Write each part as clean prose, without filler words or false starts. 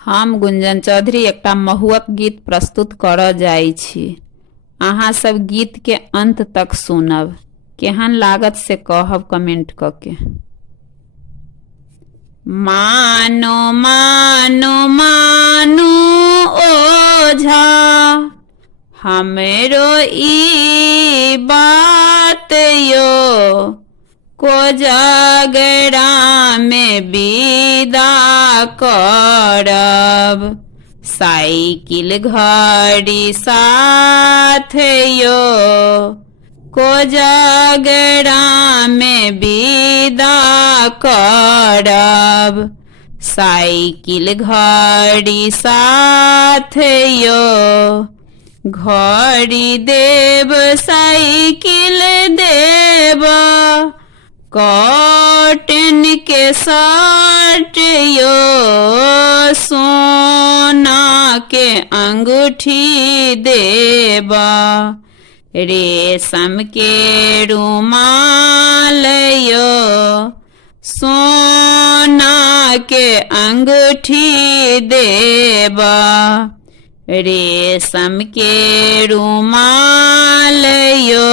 हम गुंजन चौधरी एकटा महुअक गीत प्रस्तुत करऽ जाइ छी। अहाँ सब गीत के अंत तक सुनब, केहन लागत से कहब कमेंट क के। मानो मानो मानो ओझा हमरो ई बात यो, कोजागरा में विदा करब, साइकिल घड़ी साथ यो, कोजागरा में विदा करब, साइकिल घड़ी साथ यो, घड़ी देव साइकिल देव, कॉटन के शर्ट यो, सोना के अंगूठी देबा, रेशम के रुमाल यो, सोना के अंगूठी देबा, रेशम के रुमाल यो,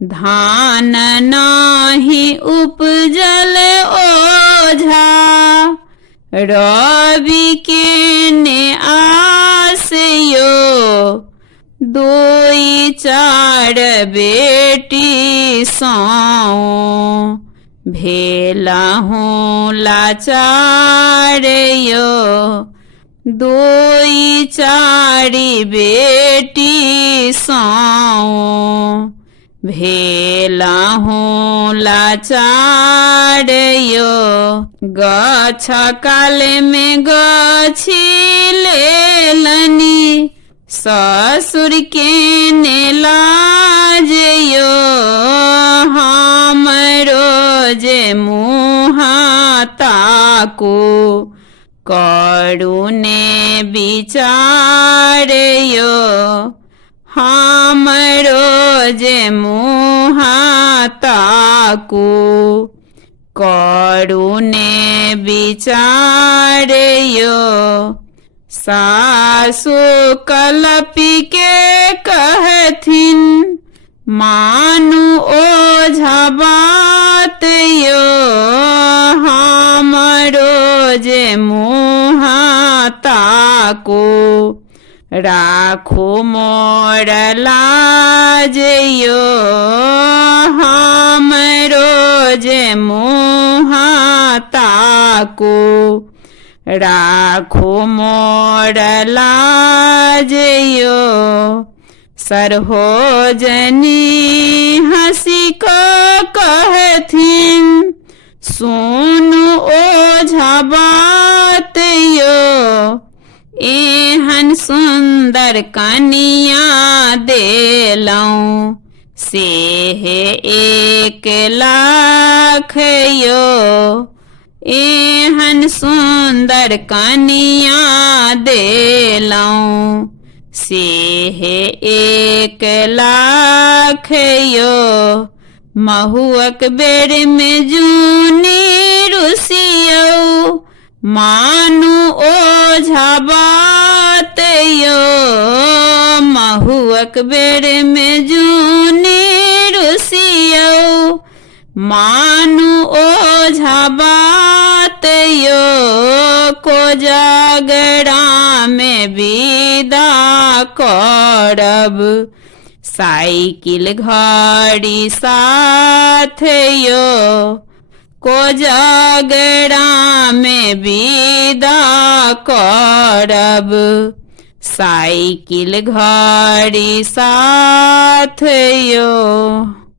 धान नाही उपजल ओझा, रवि के ने आस यो, दुई चार बेटी सौ, भेला हूँ लाचार यो, दुई चारी बेटी सौ, भेला हूँ लाचार यो, गछ काले में गछी लेलनी, ससुर के ने लाज यो, हम रोजे मुहा ताको, करू ने विचार यो, हम रोजे मुहा ताको, करू ने विचार यो, सासु कलपी के कहथिन, मानु ओझा बात यो, हम रोजे मुहा ताको, राखो मोर लाज यो, हम रोजे मुहा ताको, राखो मोर लाज यो, सरहोजनी हंसी को कहथिन, सुनु ओझा बात यो, एहन सुंदर कनिया देलौं, से 1 लाख यो, एहन सुंदर कनिया देलौं, से 1 लाख यो, महुअक बेर में जूनी रुसियो, मानु ओझा बात यो, महुअक बेर में जूनी रुसियो, मानु ओझा बात यो, कोजागरा में विदा करब, साइकिल घड़ी साथ यो, कोजागरा में विदा करब, साइकिल घड़ी साथ यो।